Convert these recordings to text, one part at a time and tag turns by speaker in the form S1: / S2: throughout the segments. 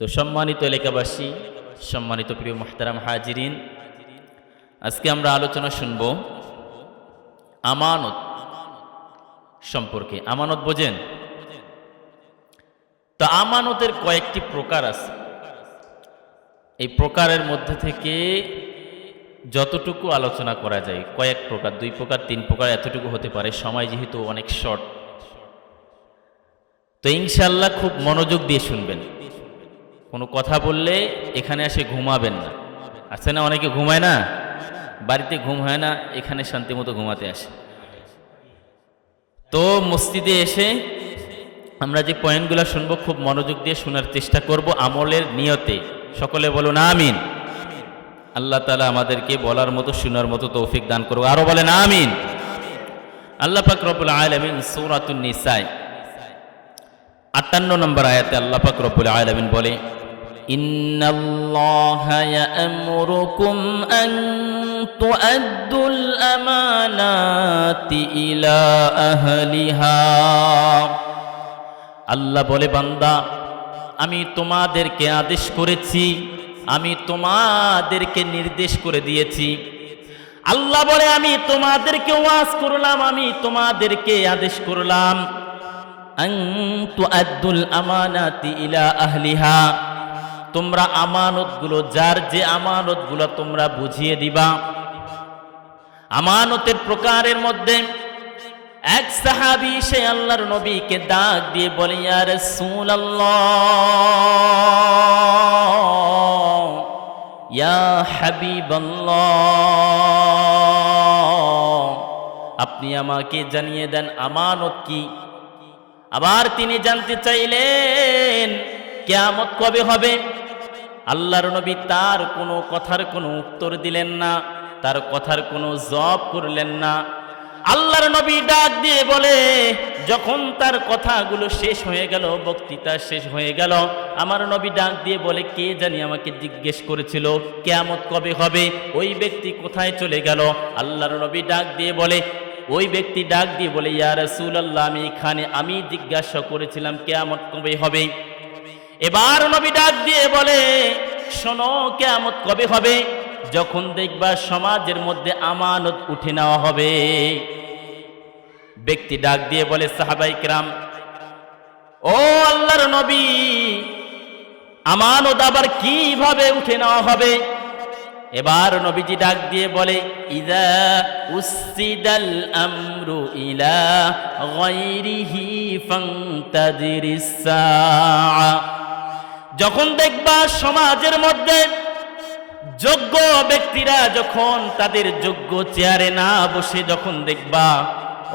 S1: তো সম্মানিত এলাকাবাসী, সম্মানিত প্রিয় মোহতারাম হাজিরিন, আজকে আমরা আলোচনা শুনব আমানত সম্পর্কে। আমানত বোঝেন? তো আমানতের কয়েকটি প্রকার আছে। এই প্রকারের মধ্যে থেকে যতটুকু আলোচনা করা যায়, কয়েক প্রকার, দুই প্রকার, তিন প্রকার, এতটুকু হতে পারে। সময় যেহেতু অনেক শর্ট তো ইনশাল্লাহ খুব মনোযোগ দিয়ে শুনবেন। কোনো কথা বললে এখানে এসে ঘুমাবেন না। আছে না? অনেকে ঘুমায় না? বাড়িতে ঘুম হয় না, এখানে শান্তিমতো ঘুমাতে আসে। তো মসজিদে এসে আমরা যে পয়েন্টগুলো শুনব, খুব মনোযোগ দিয়ে শোনার চেষ্টা করব আমলের নিয়তে। সকলে বলো না আমিন। আল্লাহ তালা আমাদেরকে বলার মতো, শোনার মতো তৌফিক দান করব আরও বলেন, আমিন। আল্লাহ পাক রবুল সৌরাতুন নিসাই আটান্ন নম্বর আয়াতে আল্লাহ পাক আলামিন বলে ইন্নাল্লাহা ইয়া'মুরুকুম আন তুআদ্দুল আমানাতি ইলা আহলিহা। আল্লাহ বলে, বান্দা, আমি তোমাদেরকে আদেশ করেছি, আমি তোমাদেরকে নির্দেশ করে দিয়েছি। আল্লাহ বলে, আমি তোমাদেরকে ওয়াজ করলাম, আমি তোমাদেরকে আদেশ করলাম। আন্তুআদ্দুল আমানাতি ইলা আহলিহা। তোমরা আমানতগুলো, যার যে আমানতগুলো তোমরা বুঝিয়ে দিবা, আমানতের প্রকারের মধ্যে এক সাহাবি, সে আল্লাহর নবীকে ডাক দিয়ে বলে রাসূলুল্লাহ, ইয়া হাবিবাল্লাহ, আপনি আমাকে জানিয়ে দেন আমানত কি? আবার তিনি জানতে চাইলেন, কেয়ামত কবে হবে? আল্লাহর নবী তার কোনো কথার কোনো উত্তর দিলেন না, তার কথার কোনো জব করলেন না। আল্লাহর নবী ডাক দিয়ে বলে, যখন তার কথাগুলো শেষ হয়ে গেল, বক্তৃতা শেষ হয়ে গেল, আমার নবী ডাক দিয়ে বলে, কে জানি আমাকে জিজ্ঞেস করেছিল, কেয়ামত কবে হবে, ওই ব্যক্তি কোথায় চলে গেল? আল্লাহর নবী ডাক দিয়ে বলে, ওই ব্যক্তি ডাক দিয়ে বলে, ইয়া রাসূলুল্লাহ, আমি এখানে, আমি জিজ্ঞাসা করেছিলাম, কেয়ামত কবে হবে? এবার নবী ডাক দিয়ে বলে, শোনো কেমত কবে হবে? যখন দেখবা সমাজের মধ্যে আমানত উঠে নেওয়া হবে। ব্যক্তি ডাক দিয়ে বলে, সাহাবাই কেরাম, ও আল্লাহর নবী, আমানত আবার কীভাবে উঠে নেওয়া হবে? এবার নবীজি ডাক দিয়ে বলে, ইদা উসিদাল আমরু ইলা গায়রিহি ফান্তাদিরিস যখন দেখবা সমাজের মধ্যে যোগ্য ব্যক্তিরা যখন তাদের যোগ্য চেয়ারে না বসে যখন দেখবা,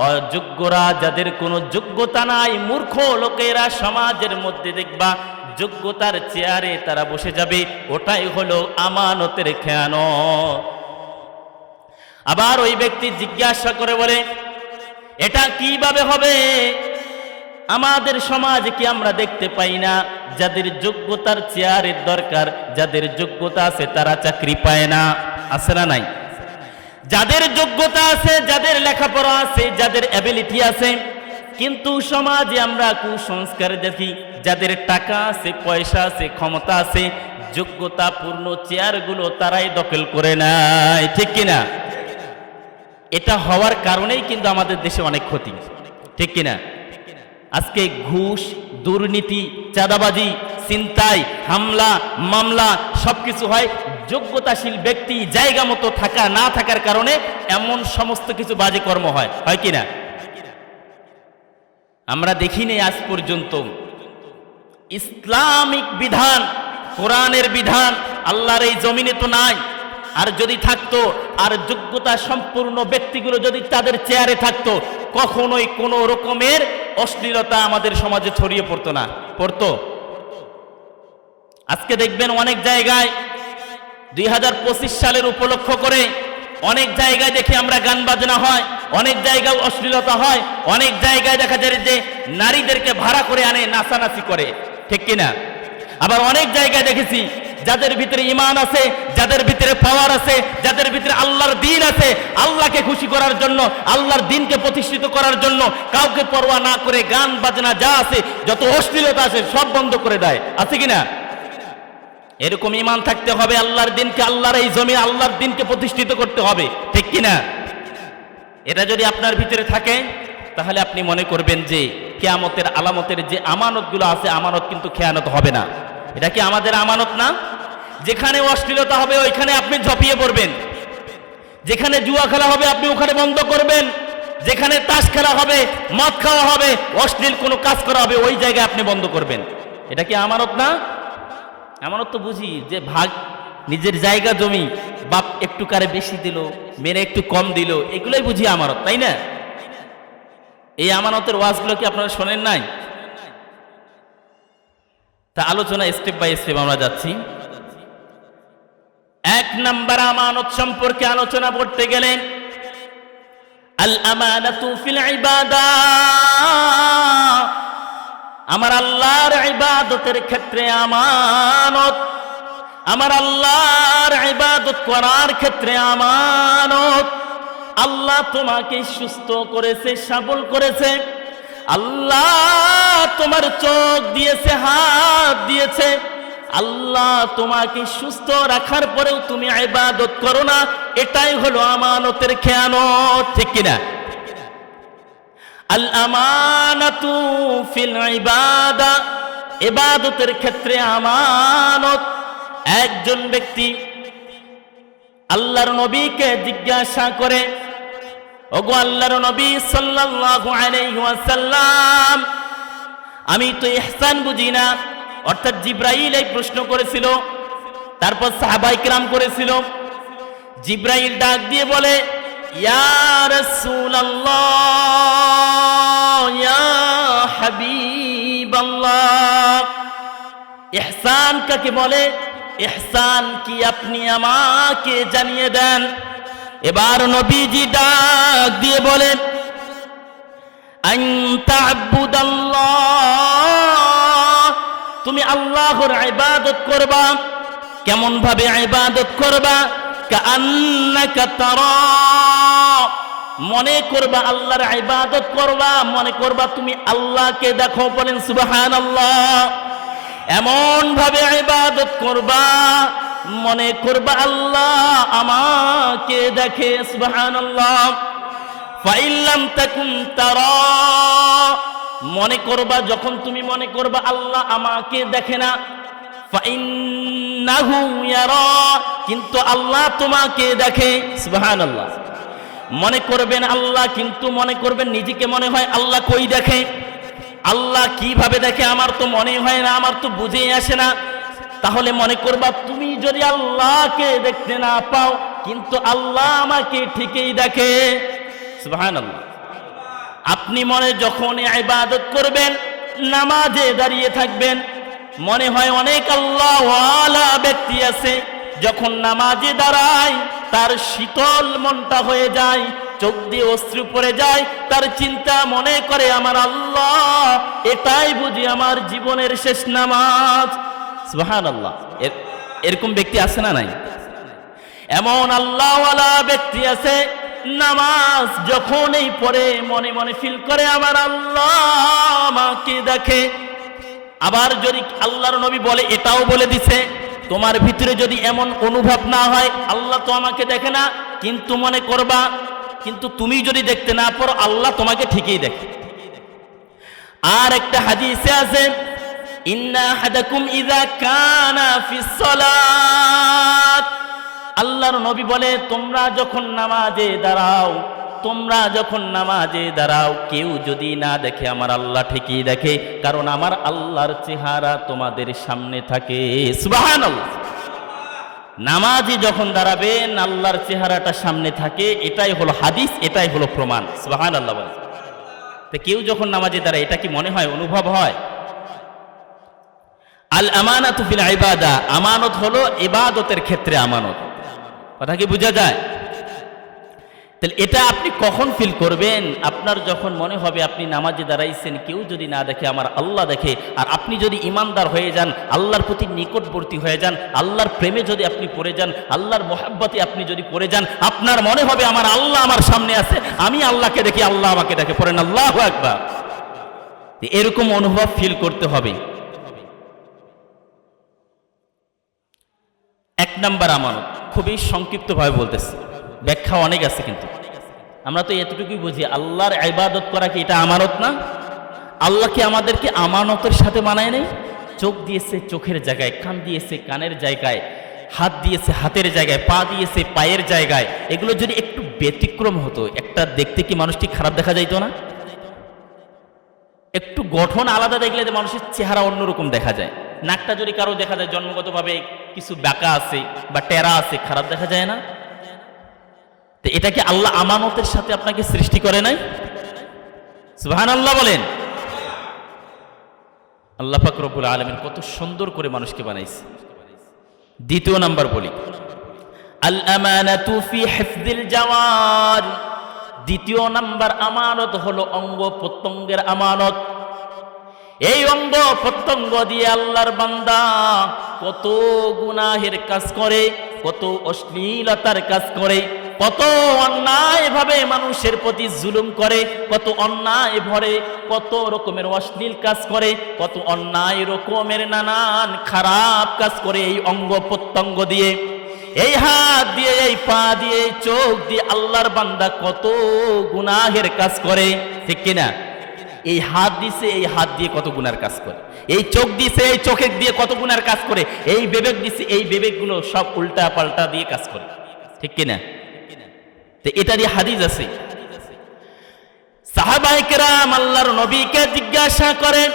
S1: অযোগ্যরা যাদের কোনো যোগ্যতা নাই, মূর্খ লোকেরা সমাজের মধ্যে দেখবা যোগ্যতার চেয়ারে তারা বসে যাবে, ওটাই হলো আমানতের খেয়ানো আবার ওই ব্যক্তি জিজ্ঞাসা করে বলে, এটা কীভাবে হবে? আমাদের সমাজ কি আমরা দেখতে পাই না? যাদের যোগ্যতার চেয়ারের দরকার, যাদের যোগ্যতা আছে তারা চাকরি পায় না। আছে না নাই? যাদের যোগ্যতা আছে, যাদের লেখাপড়া আছে, যাদের অ্যাবিলিটি আছে কিন্তু সমাজে আমরা কুসংস্কার দেখি, যাদের টাকা আছে, পয়সা আছে, ক্ষমতা আছে যোগ্যতা পূর্ণ চেয়ারগুলো তারাই দখল করে নেয়, ঠিক কিনা? এটা হওয়ার কারণেই কিন্তু আমাদের দেশে অনেক ক্ষতি, ঠিক কিনা? আজকে ঘুষ, দুর্নীতি, চাঁদাবাজি চিন্তাই হামলা, মামলা, সবকিছু হয় যোগ্যতাশীল ব্যক্তি জায়গা মতো থাকা, না থাকার কারণে এমন সমস্ত কিছু বাজে কর্ম হয় হয় কিনা? আমরা দেখিনি আজ পর্যন্ত। ইসলামিক বিধান, কোরআনের বিধান, আল্লাহর এই জমিনে তো নাই। আর যদি থাকতো, আর যোগ্যতা সম্পূর্ণ ব্যক্তিগুলো যদি তাদের চেয়ারে থাকতো, কখনোই কোনো রকমের অশ্লীলতা আমাদের সমাজে ছড়িয়ে পড়তো না। পড়তো। আজকে দেখবেন অনেক জায়গায় দুই হাজার পঁচিশ সালের উপলক্ষ করে অনেক জায়গায় দেখে আমরা গান বাজনা হয়, অনেক জায়গায় অশ্লীলতা হয়, অনেক জায়গায় দেখা যায় যে নারীদেরকে ভাড়া করে আনে, নাচানাচি করে, ঠিক কিনা? আবার অনেক জায়গায় দেখেছি, যাদের ভিতরে ইমান আছে, যাদের ভিতরে পাওয়ার আছে, যাদের ভিতরে আল্লাহর দিন আছে, আল্লাহকে খুশি করার জন্য, আল্লাহর দিনকে প্রতিষ্ঠিত করার জন্য কাউকে পরোয়া না করে গান বাজনা যা আছে, যত অশ্লীলতা আছে, সব বন্ধ করে দেয়, আছে কিনা? এরকম ইমান থাকতে হবে, আল্লাহর দিনকে আল্লাহর এই জমি আল্লাহর দিনকে প্রতিষ্ঠিত করতে হবে, ঠিক কিনা? এটা যদি আপনার ভিতরে থাকে, তাহলে আপনি মনে করবেন যে কেয়ামতের আলামতের যে আমানতগুলো আছে, আমানত কিন্তু খেয়ানত হবে না। এটা কি আমাদের আমানত না? যেখানে অশ্লীলতা হবে, ওইখানে আপনি ঝপিয়ে পড়বেন। যেখানে জুয়া খেলা হবে, আপনি ওখানে বন্ধ করবেন। যেখানে তাস খেলা হবে, মদ খাওয়া হবে, অশ্লীল কোনো কাজ করা হবে, ওই জায়গায় আপনি বন্ধ করবেন। এটা কি আমানত না? আমানত তো বুঝি যে ভাগ নিজের জায়গা জমি বাপ একটু কারে বেশি দিল মেরে একটু কম দিল, এগুলোই বুঝি আমানত, তাই না? এই আমানতের ওয়াজগুলো কি আপনারা শোনেন নাই? তা আলোচনা স্টেপ বাই স্টেপ আমরা যাচ্ছি। এক নাম্বার আমানত সম্পর্কে আলোচনা করতে গেলেন আল আমানাতু ফিল ইবাদা আমার আল্লাহর ইবাদতের ক্ষেত্রে আমানত। আমার আল্লাহর ইবাদত করার ক্ষেত্রে আমানত। আল্লাহ তোমাকে সুস্থ করেছে, সবল করেছে। আল্লাহ তোমার চোখ দিয়েছে, হাত দিয়েছে। আল্লাহ তোমাকে সুস্থ রাখার পরেও তুমি ইবাদত করো না। এটাই হলো আমানতের খেয়ানত, ঠিক কিনা? ফিল ইবাদা ক্ষেত্রে আমানত। একজন ব্যক্তি আল্লাহর নবীকে জিজ্ঞাসা করে, ওগো আল্লাহর নবী ওয়াসাল্লাম, আমি তো ইহসান বুঝি না। অর্থাৎ জিব্রাইল এই প্রশ্ন করেছিল, তারপর সাহাবাই কিরাম করেছিল। জিব্রাইল ডাক দিয়ে বলে ইয়া ইয়া হাবিবাল্লাহ। ইহসান কাকে বলে? ইহসান কি আপনি আমাকে জানিয়ে দেন? এবার নবীজি ডাক দিয়ে তা'বুদাল্লাহ, তুমি আল্লাহর ইবাদত করবা কেমন ভাবে ইবাদত করবা? তারা। মনে করবা আল্লাহর ইবাদত করবা, মনে করবা তুমি আল্লাহকে দেখো, বলেন সুবহানাল্লাহ। এমন ভাবে ইবাদত করবা, মনে করবা আল্লাহ আমাকে দেখে, সুবহানাল্লাহ। ফাইল্লাম তাকুন তারা। মনে করবা, যখন তুমি মনে করবা আল্লাহ আমাকে দেখে না কিন্তু আল্লাহ তোমাকে দেখে, সুবহানাল্লাহ। মনে করবেন আল্লাহ, কিন্তু মনে করবেন নিজেকে মনে হয় আল্লাহ কই দেখে? আল্লাহ কীভাবে দেখে আমার তো মনে হয় না, আমার তো বুঝে আসে না। তাহলে মনে করবা, তুমি যদি আল্লাহকে দেখতে না পাও, কিন্তু আল্লাহ আমাকে ঠিকই দেখে। সুবহানাল্লাহ। আপনি মনে যখন ইবাদত করবেন, নামাজে দাঁড়িয়ে থাকবেন মনে হয় অনেক আল্লাহওয়ালা ব্যক্তি আছে, যখন নামাজে দাঁড়ায়, তার শীতল মনটা হয়ে যায়, চোখ দিয়ে অশ্রু পড়ে যায়, তার চিন্তা মনে করে, আমার আল্লাহ, এটাই বুঝি আমার জীবনের শেষ নামাজ। সুহান আল্লাহ এরকম ব্যক্তি আছে না নাই? এমন আল্লাহওয়ালা ব্যক্তি আছে, নামাজ যখনই পড়ে, মনে মনে ফিল করে, আমার আল্লাহ আমাকে দেখে। আবার যদি আল্লাহর নবী বলে, এটাও বলে দিছে, তোমার ভিতরে যদি এমন অনুভব না হয়, আল্লাহ তো আমাকে দেখে না, কিন্তু মনে করবা, কিন্তু তুমি যদি দেখতে না পারো, আল্লাহ তোমাকে ঠিকই দেখে। আর একটা হাদিসে আছে আল্লাহর নবী বলে, তোমরা যখন নামাজে দাঁড়াও তোমরা যখন নামাজে দাঁড়াও, কেউ যদি না দেখে, আমার আল্লাহ ঠিকই দেখে, কারণ আমার আল্লাহর চেহারা তোমাদের সামনে থাকে। নামাজে যখন দাঁড়াবেন, আল্লাহর চেহারাটা সামনে থাকে, এটাই হলো হাদিস, এটাই হলো প্রমাণ। সুবহানাল্লাহ আল্লাহ তো কেউ যখন নামাজে দাঁড়ায়, এটা কি মনে হয়, অনুভব হয়? আল আমানাত ফিল ইবাদা, আমানত হলো ইবাদতের ক্ষেত্রে আমানত। কথা কি বোঝা যায়? তাহলে এটা আপনি কখন ফিল করবেন? আপনার যখন মনে হবে আপনি নামাজে দাঁড়াইছেন, কেউ যদি না দেখে, আমার আল্লাহ দেখে, আর আপনি যদি ইমানদার হয়ে যান, আল্লাহর প্রতি নিকটবর্তী হয়ে যান, আল্লাহর প্রেমে যদি আপনি পড়ে যান, আল্লাহর মোহাব্বতে আপনি যদি পড়ে যান, আপনার মনে হবে আমার আল্লাহ আমার সামনে আছে, আমি আল্লাহকে দেখি আল্লাহ আমাকে দেখে পড়েন, আল্লাহ একবার এরকম অনুভব ফিল করতে হবে। এক নাম্বার আমানত, খুবই সংক্ষিপ্তভাবে বলতেছি। ব্যাখ্যা অনেক আছে কিন্তু। আমরা তো এতটুকুই বুঝি, আল্লাহর ইবাদত করা কি এটা আমানত না? আল্লাহ কি আমাদেরকে আমানতের সাথে মানায় নেই? চোখ দিয়েছে চোখের জায়গায়, কান দিয়েছে কানের জায়গায়, হাত দিয়েছে হাতের জায়গায়, পা দিয়েছে পায়ের জায়গায়। এগুলো যদি একটু ব্যতিক্রম হতো, একটা দেখতে কি মানুষটি খারাপ দেখা যাইতো না? একটু গঠন আলাদা দেখলে যে মানুষের চেহারা অন্যরকম দেখা যায়। নাকটা যদি কারও দেখা যায়, জন্মগতভাবে কিছু বাঁকা আছে বা টেরা আছে, খারাপ দেখা যায় না? তো এটা কি আল্লাহ আমানতের সাথে আপনাকে সৃষ্টি করে নাই? সুহান আল্লাহ বলেন। আল্লাহ ফাকরবুল আলমিন কত সুন্দর করে মানুষকে বানাইছে। দ্বিতীয় নাম্বার বলি। আল আমানাতু ফি হিফযিল জাওয়ার দ্বিতীয় নাম্বার আমানত হলো অঙ্গ প্রত্যঙ্গের আমানত। এই অঙ্গ প্রত্যঙ্গ দিয়ে আল্লাহর বান্দা কত গুনাহের কাজ করে, কত অশ্লীলতার কাজ করে। কত অন্যায় ভাবে মানুষের প্রতি জুলুম করে, কত অন্যায় ভরে, কত রকমের অশ্লীল কাজ করে, কত অন্যায় রকমের নানান খারাপ কাজ করে এই অঙ্গ প্রত্যঙ্গ দিয়ে। এই হাত দিয়ে, এই পা দিয়ে, এই চোখ দিয়ে আল্লাহর বান্দা কত গুনাহের কাজ করে, ঠিক কিনা? এই হাত দিছে, এই হাত দিয়ে কত গুনার কাজ করে। এই চোখ দিছে, এই চোখের দিয়ে কত গুনার কাজ করে। এই বিবেক দিছে, এই বিবেকগুলো সব উল্টা পাল্টা দিয়ে কাজ করে, ঠিক কিনা? তো হাদিস আছে। সাহাবাইকেরাম আল্লাহর নবীকে জিজ্ঞাসা করেন,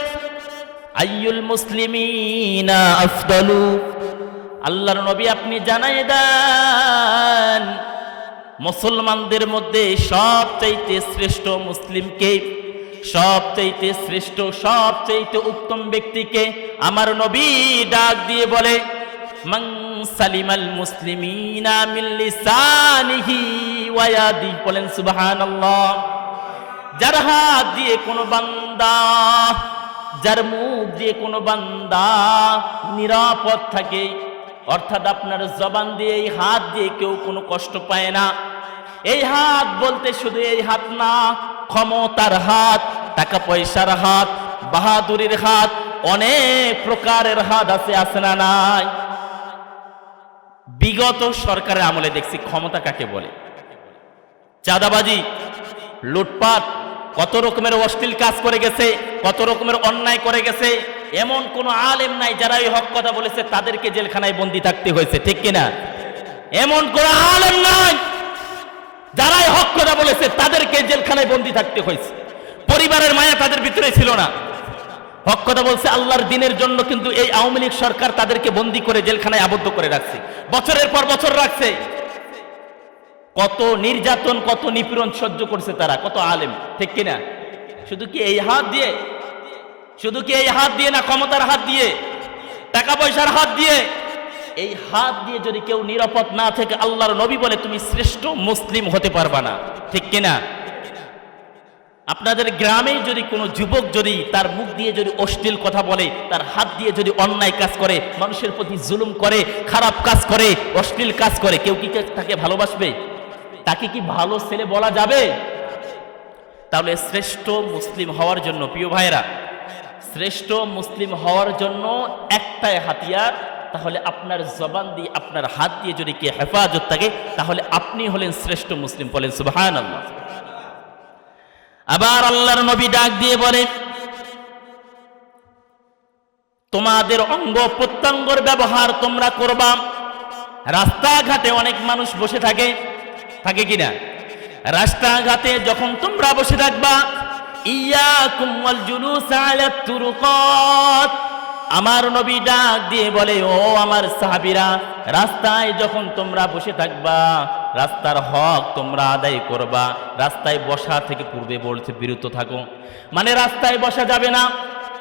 S1: আইয়ুল মুসলিমিনা আফদালু? আল্লাহর নবী আপনি জানাই দেন, মুসলমানদের মধ্যে সবচাইতে শ্রেষ্ঠ মুসলিমকে সবচাইতে শ্রেষ্ঠ, সবচাইতে উত্তম ব্যক্তিকে আমার নবী ডাক দিয়ে বলে মান সালিমাল মুসলিমিনা মিন লিসানিহি ওয়া ইয়াদিহি বলেন, সুবহানাল্লাহ। যার হাত দিয়ে কোনো বান্দা, যার মুখ দিয়ে কোনো বান্দা নিরাপদ থাকে, অর্থাৎ আপনার জবান দিয়ে, এই হাত দিয়ে কেউ কোনো কষ্ট পায় না। এই হাত বলতে শুধু এই হাত না, ক্ষমতার হাত টাকা পয়সার হাত, বাহাদুরির হাত, অনেক প্রকারের হাত আছে আছে না নাই? বিগত সরকারের আমলে দেখছি ক্ষমতা কাকে বলে? চাঁদাবাজি, লুটপাট, কত রকমের অশ্লীল কাজ করে গেছে, কত রকমের অন্যায় করে গেছে, এমন কোন আলেম নাই যারা এই হক কথা বলেছে, তাদেরকে জেলখানায় বন্দি থাকতে হয়েছে, ঠিক কিনা? এমন কোন আলেম নাই যারা এই হক কথা বলেছে, তাদেরকে জেলখানায় বন্দি থাকতে হয়েছে। পরিবারের মায়া তাদের ভিতরে ছিল না। হক কথা বলছে, আল্লাহর দিনের জন্য কিন্তু এই আওয়ামী লীগ সরকার তাদেরকে বন্দি করে জেলখানায় আবদ্ধ করে রাখছে। বছরের পর বছর রাখছে। কত নির্যাতন, কত নিপীড়ন সহ্য করছে তারা, কত আলেম, ঠিক কিনা? শুধু কি এই হাত দিয়ে? শুধু কি এই হাত দিয়ে না, ক্ষমতার হাত দিয়ে? টাকা পয়সার হাত দিয়ে? এই হাত দিয়ে যদি কেউ নিরাপদ না থেকে, আল্লাহর নবী বলে তুমি শ্রেষ্ঠ মুসলিম হতে পারবা না, ঠিক কিনা? আপনাদের গ্রামে যদি কোনো যুবক যদি তার মুখ দিয়ে যদি অশ্লীল কথা বলে, তার হাত দিয়ে যদি অন্যায় কাজ করে, মানুষের প্রতি জুলুম করে, খারাপ কাজ করে, অশ্লীল কাজ করে, কেউ কি তাকে ভালোবাসবে? তাকে কি ভালো ছেলে বলা যাবে? তাহলে শ্রেষ্ঠ মুসলিম হওয়ার জন্য, প্রিয় ভাইরা শ্রেষ্ঠ মুসলিম হওয়ার জন্য একটাই হাতিয়ার, তাহলে আপনার জবান দিয়ে, আপনার হাত দিয়ে যদি কে হেফাজত থাকে, তাহলে আপনি হলেন শ্রেষ্ঠ মুসলিম বলেন আল্লাহ আবার আল্লাহর নবী ডাক দিয়ে বলে, তোমাদের অঙ্গ প্রত্যঙ্গর ব্যবহার তোমরা করবা। রাস্তাঘাটে অনেক মানুষ বসে থাকে থাকে কিনা? রাস্তাঘাটে যখন তোমরা বসে থাকবা তুরুকাত। আমার নবী ডাক দিয়ে বলে, ও আমার সাহাবীরা, রাস্তায় যখন তোমরা বসে থাকবা রাস্তার হক তোমরা আদায় করবা। রাস্তায় বসা থেকে পূর্বে বলছে, বিরত থাকো। মানে রাস্তায় বসা যাবে না।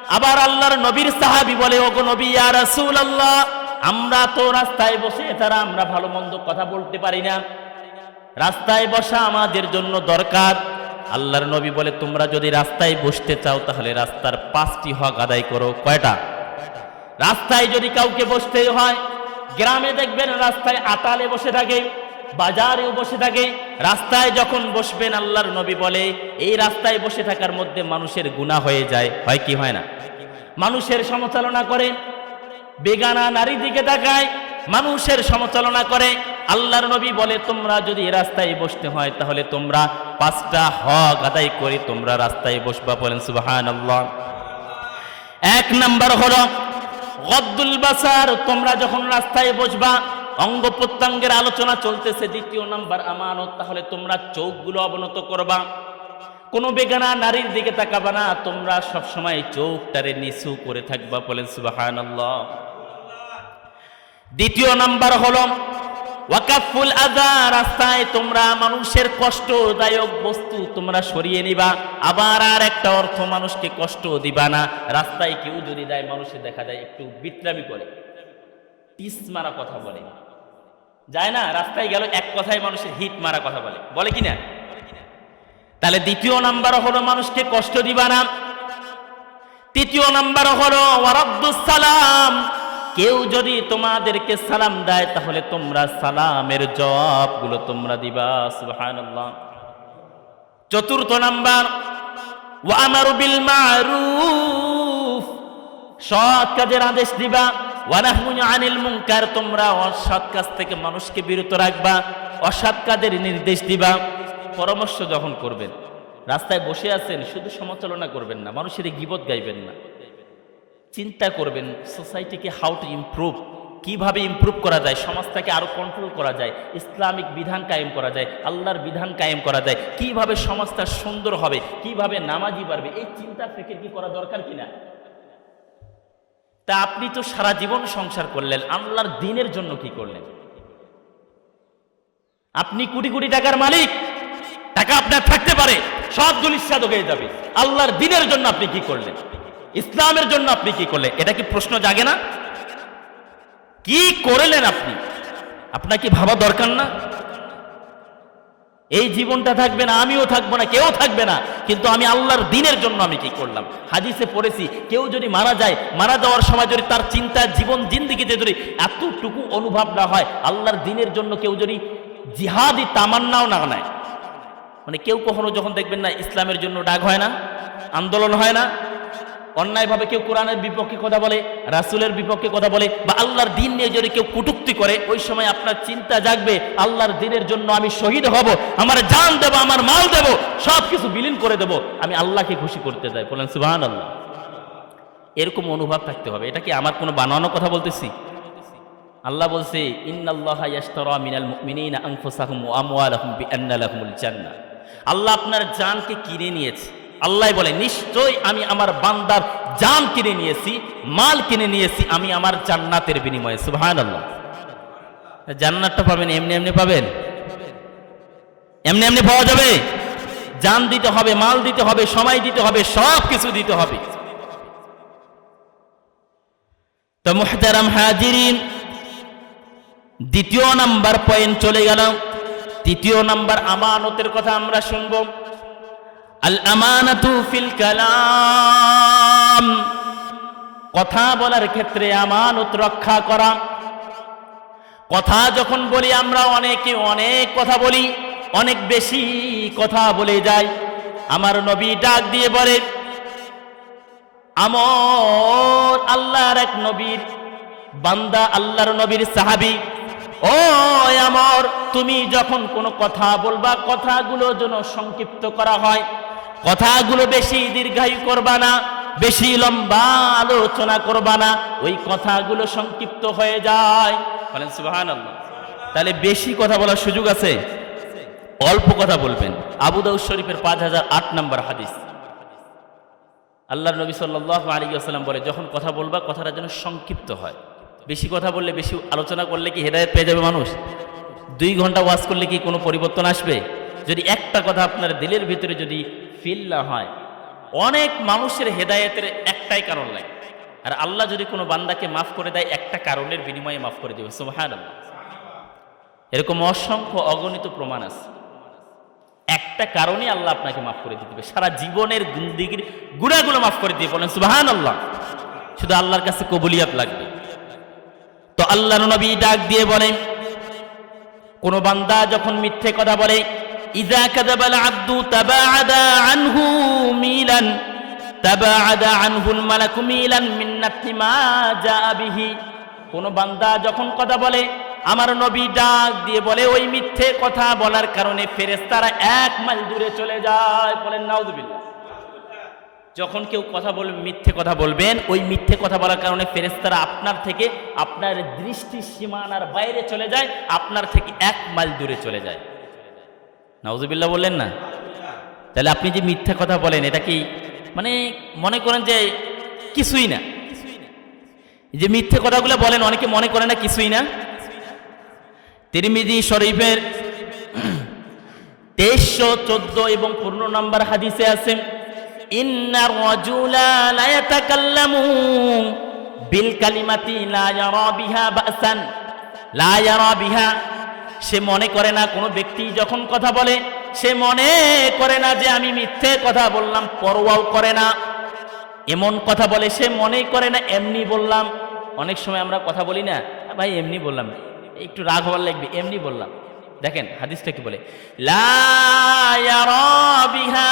S1: আবার আল্লাহর নবীর সাহাবী বলে, ওগো নবী, ইয়া রাসূলুল্লাহ, আমরা তো রাস্তায় বসে, তারা আমরা ভালো মন্দ কথা বলতে পারি না। রাস্তায় বসা আমাদের জন্য দরকার। আল্লাহর নবী বলে, তোমরা যদি রাস্তায় বসতে চাও, তাহলে রাস্তার পাঁচটি হক আদায় করো। কয়টা? রাস্তায় যদি কাউকে বসতে হয়, গ্রামে দেখবেন রাস্তায় আতালে বসে থাকে। বাজারেও বসে থাকে, রাস্তায় যখন বসবেন, আল্লাহর নবী বলে, এই রাস্তায় বসে থাকার মধ্যে মানুষের গুণা হয়ে যায়, হয় কি হয় না? মানুষের সমচালনা করে, বেগানা নারী দিকে তাকায়, মানুষের সমচালনা করে, আল্লাহর নবী বলে, তোমরা যদি রাস্তায় বসতে হয়, তাহলে তোমরা পাঁচটা হক আদায় করে তোমরা রাস্তায় বসবা। বলেন সুবাহান আল্লাহ এক নাম্বার হলো, গদ্দুল বাসার, তোমরা যখন রাস্তায় বসবা অঙ্গ প্রত্যঙ্গের আলোচনা চলতেছে, দ্বিতীয় নাম্বার আমানত, তাহলে তোমরা চোখগুলো অবনত করবা। কোনো বেগানা নারীর দিকে তাকাবা না, তোমরা সবসময় চোখটারে নিচু করে থাকবা বলেন সুবাহান দ্বিতীয় নাম্বার হলো, ওয়াকাফুল আদা রাস্তায় তোমরা মানুষের কষ্টদায়ক বস্তু তোমরা সরিয়ে নিবা, আবার আর একটা অর্থ মানুষকে কষ্ট দিবা না। রাস্তায় কেউ যদি দেয়, মানুষের দেখা যায় একটু বিত্রামি করে টিস মারা কথা বলে। যায় না, রাস্তায় গেল, এক কথায় মানুষের হিট মারা কথা বলে। বলে কি না? তাহলে দ্বিতীয় নাম্বার হলো মানুষকে কষ্ট দিবা না। তৃতীয় নাম্বার হলো সালাম। কেউ যদি তোমাদেরকে সালাম দেয়, তাহলে তোমরা সালামের জবাবগুলো তোমরা দিবা, সুবহানাল্লাহ। চতুর্থ নাম্বার ওয়ামারু বিল মারুফ। সৎ কাজের আদেশ দিবা। ওয়ানাহু আনিল মুনকার, তোমরা অসৎ কাজ থেকে মানুষকে বিরত রাখবা, অসৎ কাজের নির্দেশ দিবা, পরামর্শ যখন করবেন। রাস্তায় বসে আছেন, শুধু সমালোচনা করবেন না, মানুষের গিবত গাইবেন না। চিন্তা করবেন, সোসাইটিকে হাউ টু ইমপ্রুভ, কীভাবে ইমপ্রুভ করা যায়, সমাজটাকে আরও কন্ট্রোল করা যায়, ইসলামিক বিধান কায়েম করা যায়, আল্লাহর বিধান কায়েম করা যায়, কীভাবে সমাজটা সুন্দর হবে, কীভাবে নামাজি পারবে এই চিন্তা থেকে কি করা দরকার কিনা? তা আপনি তো সারা জীবন সংসার করলেন, আল্লাহর দিনের জন্য কি করলেন? আপনি কোটি কোটি টাকার মালিক, টাকা আপনার থাকতে পারে, সব দুলিশাদ হয়ে যাবে। আল্লাহর দিনের জন্য আপনি কি করলেন? ইসলামের জন্য আপনি কি করলেন? এটা কি প্রশ্ন জাগে না? কি করলেন আপনি? আপনার কি ভাবা দরকার না? এই জীবনটা থাকবে না, আমিও থাকব না, কেউ থাকবে না। কিন্তু আমি আল্লাহর দিনের জন্য আমি কি করলাম? হাদিসে পড়েছি, কেউ যদি মারা যায়, মারা যাওয়ার সময় যদি তার চিন্তা, জীবন, জিন্দিগিতে যদি এতটুকু অনুভব না হয়, আল্লাহর দিনের জন্য কেউ যদি জিহাদি তামান্নাও না নেয় মানে কেউ কখনো যখন দেখবেন না, ইসলামের জন্য ডাক হয় না, আন্দোলন হয় না অন্যায়ভাবে কেউ কোরআনের বিপক্ষে কথা বলে, রাসুলের বিপক্ষে কথা বলে, বা আল্লাহর দিন নিয়ে যদি কেউ কুটুক্তি করে, ওই সময় আপনার চিন্তা জাগবে, আল্লাহর দিনের জন্য আমি শহীদ হব, আমার জান দেব, আমার মাল দেব সব কিছু বিলীন করে দেব, আমি আল্লাহকে খুশি করতে যাই। বলেন সুবাহান আল্লাহ এরকম অনুভব থাকতে হবে। এটা কি আমার কোনো বানানো কথা বলতেছি? আল্লাহ বলছে আল্লাহ আপনার জানকে কিনে নিয়েছে। আল্লাহ বলে নিশ্চয় আমি আমার বান্দার জান কিনে নিয়েছি, মাল কিনে নিয়েছি, আমি আমার জান্নাতের বিনিময়ে। সুবহানাল্লাহ। জান্নাতটা পাবেন, এমনি এমনি পাবেন? এমনি এমনি পাওয়া যাবে? জান দিতে হবে, মাল দিতে হবে, সময় দিতে হবে সব কিছু দিতে হবে। তো মুহতারাম হাজিরিন, দ্বিতীয় নাম্বার পয়েন্ট চলে গেল তৃতীয় নাম্বার আমানতের কথা আমরা শুনব। ফিল কালাম। কথা বলার ক্ষেত্রে আমানত রক্ষা করা। কথা যখন বলি, আমরা অনেকে অনেক কথা বলি, অনেক বেশি কথা বলে যাই। আমার নবী ডাক দিয়ে বলে, আমর আল্লাহর এক নবীর, বান্দা আল্লাহর নবীর সাহাবি। ও আমর, তুমি যখন কোনো কথা বলবা, কথাগুলো যেন সংক্ষিপ্ত করা হয়। কথাগুলো বেশি দীর্ঘায়ু করবা না বেশি লম্বা আলোচনা করবা না ওই কথাগুলো সংক্ষিপ্ত হয়ে যায়। বলেন সুবাহান তাহলে বেশি কথা বলার সুযোগ আছে? অল্প কথা বলবেন। আবু দাউদ শরীফের পাঁচ হাজার আট নম্বর হাদিস। আল্লাহ নবী সাল্লাহ আলী বলে যখন কথা বলবা কথাটা যেন সংক্ষিপ্ত হয়। বেশি কথা বললে বেশি আলোচনা করলে কি হেদায়ত পেয়ে যাবে মানুষ? দুই ঘণ্টা ওয়াজ করলে কি কোনো পরিবর্তন আসবে? যদি একটা কথা আপনার দিলের ভিতরে যদি ফিল না হয়। অনেক মানুষের হেদায়েতের একটাই কারণ লাগে। আর আল্লাহ যদি কোনো বান্দাকে মাফ করে দেয়, একটা কারণের বিনিময়ে মাফ করে দেবে। সোহান এরকম অসংখ্য অগণিত প্রমাণ আছে। একটা কারণে আল্লাহ আপনাকে মাফ করে দিতে হবে সারা জীবনের জিন্দিগির গুণাগুলো মাফ করে দিয়ে বলেন সুবাহান আল্লাহ শুধু আল্লাহর কাছে কবুলিয়াত লাগবে। তো আল্লাহ নবী ডাক দিয়ে বলে, কোন বান্দা যখন মিথ্যে কথা বলে ইজা কাযাবাল আব্দু তাবাআদা আনহু মিলান, তাবাআদা আনহুল মালাকু মিলান মিন নাতি মা জাআ বিহি। কোন বান্দা যখন কথা বলে, আমার নবী ডাক দিয়ে বলে ওই মিথ্যে কথা বলার কারণে ফেরেস্তারা এক মাইল দূরে চলে যায়, বলেন নাউজুবিল্লাহ। যখন কেউ কথা বলবে মিথ্যে কথা বলবেন, ওই মিথ্যে কথা বলার কারণে ফেরেস্তারা আপনার থেকে, আপনার দৃষ্টি সীমানার বাইরে চলে যায়, আপনার থেকে এক মাইল দূরে চলে যায়। নাউজুবিল্লাহ বললেন না? তাহলে আপনি যে মিথ্যা কথা বলেন, এটা কি মানে মনে করেন যে কিছুই না? যে মিথ্যে কথাগুলো বলেন, অনেকে মনে করে না কিছুই না? তিরমিজি শরীফের তেইশশো চোদ্দ এবং পনেরো নম্বর হাদিসে আছে বিল কালিমাতি লা ইয়ারা বিহা বাসান। লা ইয়ারা বিহা সে মনে করে না, কোনো ব্যক্তি যখন কথা বলে, সে মনে করে না যে আমি মিথ্যে কথা বললাম, পরোয়াও করে না। এমন কথা বলে, সে মনেই করে না, এমনি বললাম। অনেক সময় আমরা কথা বলি না, ভাই এমনি বললাম, একটু রাগ হওয়ার লাগবে, এমনি বললাম। দেখেন, হাদিসটা কি বলে? বিহা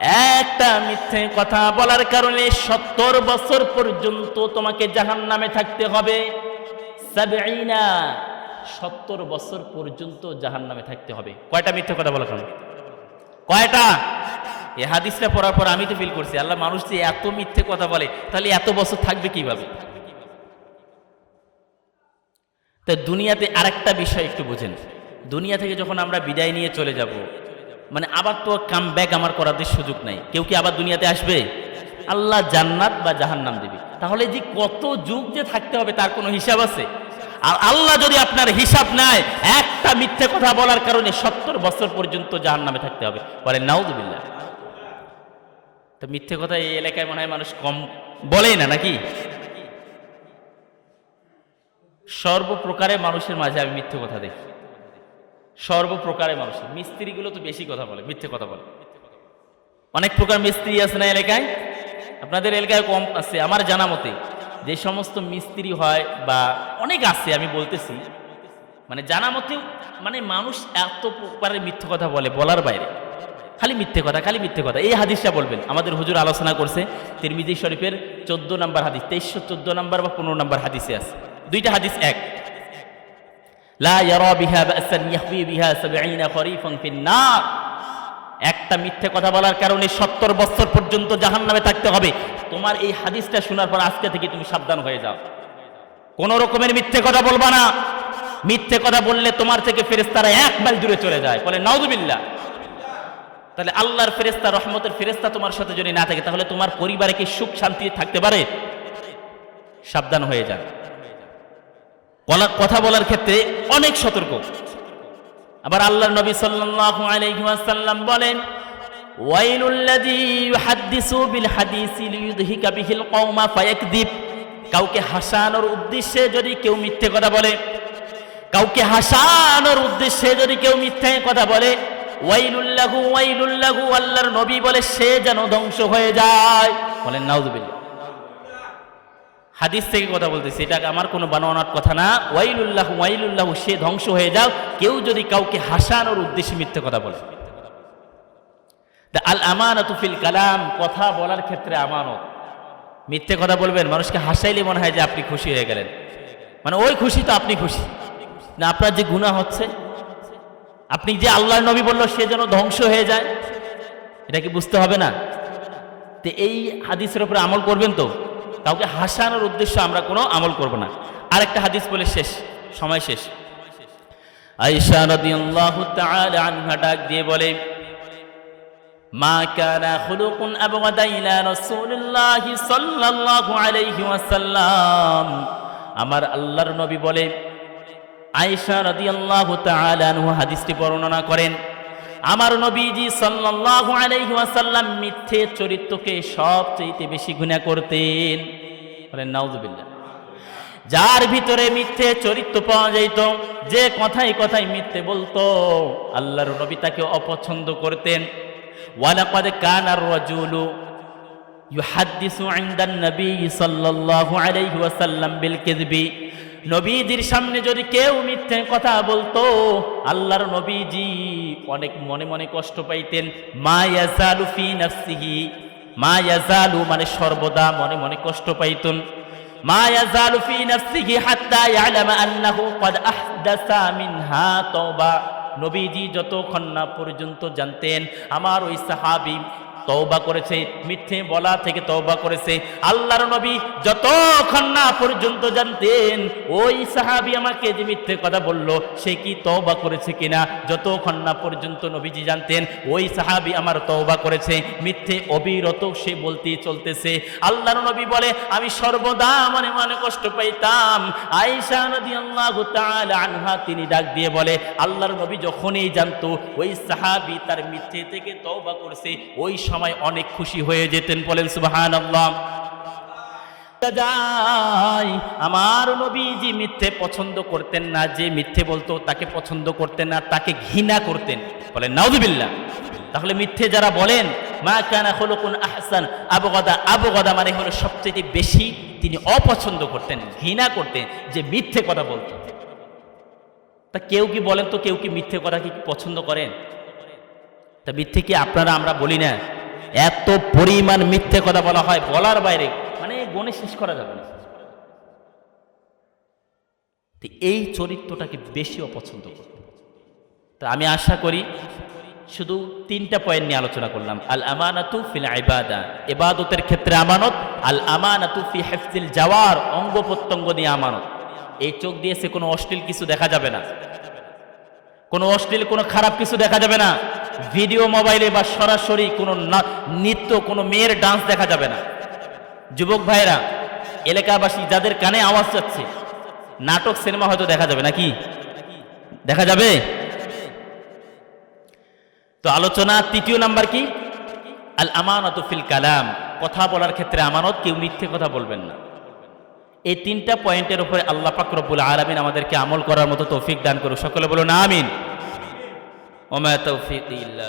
S1: একটা মিথ্যে কথা বলার কারণে সত্তর বছর পর্যন্ত তোমাকে জাহান নামে থাকতে হবে। সাবঈনা, সত্তর বছর পর্যন্ত জাহান নামে থাকতে হবে। কয়টা মিথ্যে কথা বলার কারণে কয়টা? এ হাদিসটা পড়ার পর আমি তো ফিল করছি, আল্লাহ মানুষ যে এত মিথ্যে কথা বলে, তাহলে এত বছর থাকবে কীভাবে? তো দুনিয়াতে আরেকটা বিষয় একটু বোঝেন। দুনিয়া থেকে যখন আমরা বিদায় নিয়ে চলে যাব মানে আবার তো কাম ব্যাক আমার করার সুযোগ নাই। কেউ কি আবার দুনিয়াতে আসবে? আল্লাহ জান্নাত বা জাহান্নাম দেবে। তাহলে যে কত যুগ যে থাকতে হবে তার কোনো হিসাব আছে? আর আল্লাহ যদি আপনার হিসাব নেয়, একটা মিথ্যে কথা বলার কারণে সত্তর বছর পর্যন্ত জাহান্নামে থাকতে হবে। বলে নাউদুবিল্লাহ তো মিথ্যে কথা এই এলাকায় মনে হয় মানুষ কম বলেই না, নাকি? সর্বপ্রকারে মানুষের মাঝে আমি মিথ্যে কথা দেখি। সর্বপ্রকারে মানুষের। মিস্ত্রিগুলো তো বেশি কথা বলে, মিথ্যে কথা বলে। অনেক প্রকার মিস্ত্রি আছে না এলাকায়? আপনাদের এলাকায় কম আছে, আমার জানা মতে। যে সমস্ত মিস্ত্রি হয় বা অনেক আছে, আমি বলতেছি। মানে জানা মতেও মানে মানুষ এত প্রকারের মিথ্যে কথা বলে বলার বাইরে। খালি মিথ্যে কথা, খালি মিথ্যে কথা। এই হাদিসটা বলবেন। আমাদের হুজুর আলোচনা করছে তিরমিজি শরীফের চোদ্দ নম্বর হাদিস তেইশশো চোদ্দ নম্বর বা পনেরো নম্বর হাদিসে আছে। দুইটা হাদিস এক লা ইয়ারা বিহা বাসান ইয়াহবি বিহা সাবঈনা খরিফান ফিন্নার একটা মিথ্যে কথা বলার কারণে সত্তর বছর পর্যন্ত জাহান্নামে থাকতে হবে। তোমার এই হাদিসটা শোনার পর আজকে থেকে তুমি সাবধান হয়ে যাও। কোন রকমের মিথ্যে কথা বলবা না। মিথ্যে কথা বললে তোমার থেকে ফেরেস্তারা এক মাইল দূরে চলে যায়। বলে, নাউজুবিল্লাহ। তাহলে আল্লাহর ফেরেস্তা রহমতের ফেরেস্তা তোমার সাথে যদি না থাকে, তাহলে তোমার পরিবারে কি সুখ শান্তি থাকতে পারে? সাবধান হয়ে যান। বলা- কথা বলার ক্ষেত্রে অনেক সতর্ক। আবার আল্লাহর নবী সাল্লাল্লাহু আলাইহি ওয়াসাল্লাম বলেন, ওয়াইলুল্লাযী ইউহাদ্দিসু বিল হাদিসি লিয়ুদহিকা বিহিল কওমা ফায়াকযিব। কাউকে হাসানোর উদ্দেশ্যে যদি কেউ মিথ্যে কথা বলে, কাউকে হাসানোর উদ্দেশ্যে যদি কেউ মিথ্যে কথা বলে, ওয়াইলুল্লাহু ওয়াইলুল্লাহু আল্লাহর নবী বলে সে যেন ধ্বংস হয়ে যায়। বলেন, নাউজুবিল্লাহ। হাদিস থেকে কথা বলতেছি এটা আমার কোনো বানানোর কথা না। ওয়াইলুল্লাহ ওয়াইলুল্লাহ, সে ধ্বংস হয়ে যাও কেউ যদি কাউকে হাসানোর উদ্দেশ্যে মিথ্যে কথা বলে। আল আমানত ফিল কালাম, কথা বলার ক্ষেত্রে আমানত। মিথ্যে কথা বলবেন, মানুষকে হাসাইলে মনে হয় যে আপনি খুশি হয়ে গেলেন। মানে ওই খুশি তো আপনি খুশি। না, আপনার যে গুণা হচ্ছে, আপনি যে আল্লাহর নবী বলল সে যেন ধ্বংস হয়ে যায়, এটা কি বুঝতে হবে না? তো এই হাদিসের উপরে আমল করবেন তো? কাউকে হাসানোর উদ্দেশ্য আমরা কোনো আমল করব না। আরেকটা হাদিস বলে শেষ, সময় শেষ। আয়েশা রাদিয়াল্লাহু তাআলা আনহা ডাক দিয়ে বলে, মা কানা খুলুকুন আবগাদা ইলা রাসূলিল্লাহি সাল্লাল্লাহু আলাইহি ওয়াসাল্লাম। আমার আল্লাহর নবী বলে, আয়েশা রাদিয়াল্লাহু তাআলা আনহা হাদিসটি বর্ণনা করেন, আমার নবীজি সাল্লাল্লাহু আলাইহি ওয়াসাল্লাম মিথ্যে চরিত্রকে সবচেয়ে বেশি গুনাহ করতেন। বলেন, নাউজুবিল্লাহ। যার ভিতরে মিথ্যে চরিত্র পাওয়া যাইত, যে কথাই কথাই মিথ্যে বলতো, আল্লাহর নবী তাকে অপছন্দ করতেন। ওয়ালাকাদ কানার রাজুলু ইউহাদ্দিসু ইনদান নবী সাল্লাল্লাহু আলাইহি ওয়াসাল্লাম বিল কিযবি। নবীজির সামনে যদি কেউ মিথ্যে কথা বলতো, আল্লাহর নবীজি অনেক মনে মনে কষ্ট পাইতেন। মা ইয়াজালু ফি নাফসিহি মা ইয়াজালু মানে সর্বদা মনে মনে কষ্ট পাইতুন মা ইয়াজালু ফি নাফসিহি হাত্তা ইয়ালামা আন্নাহু ক্বাদ আহদাসা মিনহা তাওবা। নবীজি যতক্ষণ না পর্যন্ত জানতেন, আমার ওই সাহাবী তওবা করেছে, মিথ্যে বলা থেকে তওবা করেছে। আল্লাহর নবী যতক্ষণ না পর্যন্ত জানতেন, ওই সাহাবী আমাকে যে মিথ্যে কথা বলল, সে কি তওবা করেছে কিনা, যতক্ষণ না পর্যন্ত নবীজি জানতেন, ওই সাহাবী আমার তওবা করেছে। মিথ্যে অবিরত সে বলতে চলতেছে। আল্লাহর নবী বলে, আমি সর্বদা মনে মনে কষ্ট পাইতাম। আয়েশা রাদিয়াল্লাহু তাআলা আনহা তিনি ডাক দিয়ে বলে, আল্লাহর নবী যখনই জানতো, ওই সাহাবি তার মিথ্যে থেকে তওবা করছে, ওই সময় অনেক খুশি হয়ে যেতেন, বলেন সুবহানাল্লাহ। যায় আমার নবীজি মিথ্যে পছন্দ করতেন না, যে মিথ্যে বলতো তাকে পছন্দ করতেন না, তাকে ঘৃণা করতেন। বলেন, নাউজুবিল্লাহ। তাহলে মিথ্যে যারা বলেন, মা কানা খলকুন আহসান, আবগদা আবগদা মানে হলো সবচেয়ে বেশি তিনি অপছন্দ করতেন, ঘৃণা করতেন, যে মিথ্যে কথা বলতো। তা কেউ কি বলেন তো, কেউ কি মিথ্যে কথা কি পছন্দ করেন? তা মিথ্যে কি আপনারা, আমরা বলি না? এত পরিমাণ মিথ্যে কথা বলা হয়, বলার বাইরে মানে গণে শেষ করা যাবে না। এই চরিত্রটাকে বেশি অপছন্দ করত। তো আমি আশা করি শুধু তিনটা পয়েন্ট নিয়ে আলোচনা করলাম। আল আমানাতু ফিল আইবাদা এবাদতের ক্ষেত্রে আমানত, আল আমানাতু ফি হিফজিল জাওয়ার, অঙ্গ প্রত্যঙ্গ দিয়ে আমানত। এই চোখ দিয়েছে কোনো অশ্লীল কিছু দেখা যাবে না। কোনো অশ্লীল, কোনো খারাপ কিছু দেখা যাবে না। ভিডিও মোবাইলে বা সরাসরি কোনো নৃত্য, কোনো মেয়ের ডান্স দেখা যাবে না। যুবক ভাইরা এলাকাবাসী যাদের কানে আওয়াজ যাচ্ছে, নাটক, সিনেমা হয়তো দেখা যাবে নাকি? দেখা যাবে? তো আলোচনা, তৃতীয় নাম্বার কি? আল আমানত ফিল কালাম কথা বলার ক্ষেত্রে আমানত, কেউ মিথ্যে কথা বলবেন না। এই তিনটা পয়েন্টের উপরে আল্লাহ পাকরবুল আলমিন আমাদেরকে আমল করার মতো তৌফিক দান করুক। সকলে বলুন, আমিন। ওমা তৌফিক ইল্লা